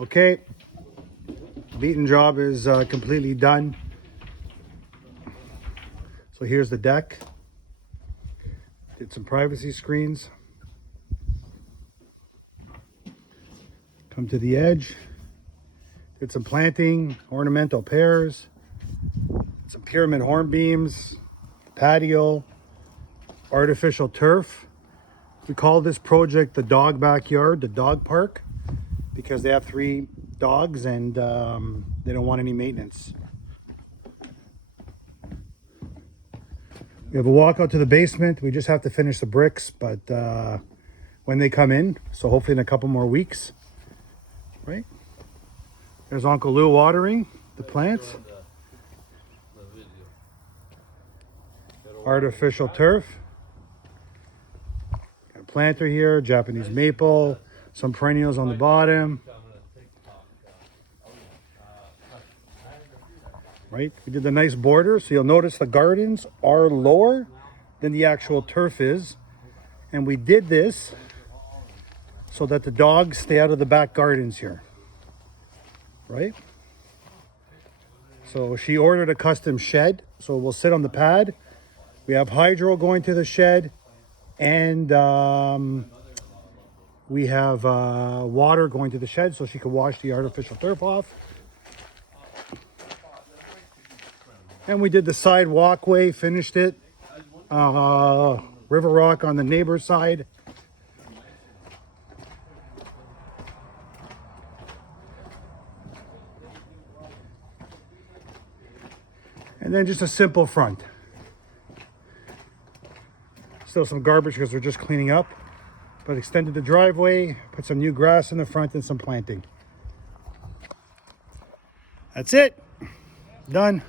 Okay, beaten job is completely done. So here's the deck. Did some privacy screens. Come to the edge. Did some planting, ornamental pears, some pyramid horn beams, patio, artificial turf. We call this project the dog backyard, the dog park, because they have 3 dogs and they don't want any maintenance. We have a walk out to the basement. We just have to finish the bricks, but when they come in, so hopefully in a couple more weeks, right? There's Uncle Lou watering the plants. Artificial turf. Got a planter here, Japanese maple, some perennials on the bottom. Right, we did the nice border, so you'll notice the gardens are lower than the actual turf is. And we did this so that the dogs stay out of the back gardens here. Right? So she ordered a custom shed, so we'll sit on the pad. We have hydro going to the shed, and we have water going to the shed so she can wash the artificial turf off. And we did the side walkway, finished it. River rock on the neighbor's side. And then just a simple front. Still some garbage because we're just cleaning up. But extended the driveway, put some new grass in the front and some planting. That's it. Done.